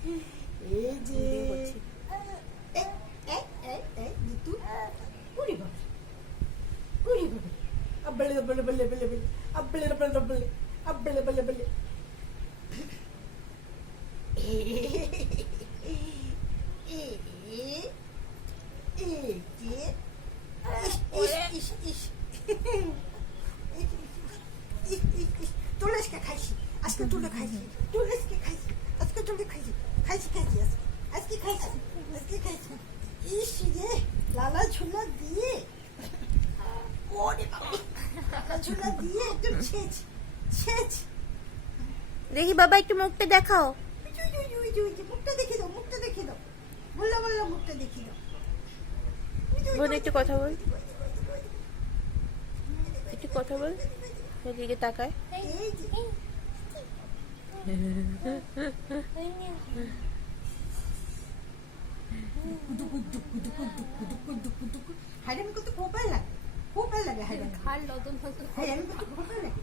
এই যে জিতু উড়ি বাবা উড়ি বাবা আব্বলে বলে বলে বলে বলে আব্বলে বলে বলে আব্বলে বলে বলে তুলসকে খাইছি আজকে তুলে খাইছি তুলসকে খাইছি আজকে তুলে খাইছি খাইছি খাইছি আজকে খাইছি আজকে খাইছি ইস রে লালা ঝুলা দিয়ে ওরে বাবা লালা ঝুলা দিয়ে একদম ছেচ ছেচ দেখি বাবা একটু মুখটা দেখাও। মুখটা দেখে দাও মুখটা দেখে দাও বললা বললা মুখটা দেখে দাও বোন একটু কথা বল, একটু কথা বল, এদিকে তাকায়। হাইরামি করতে খুব ভালো লাগে খুব ভালো লাগে হাইরামি খাল লদন হাইরামি করতে খুব ভালো লাগে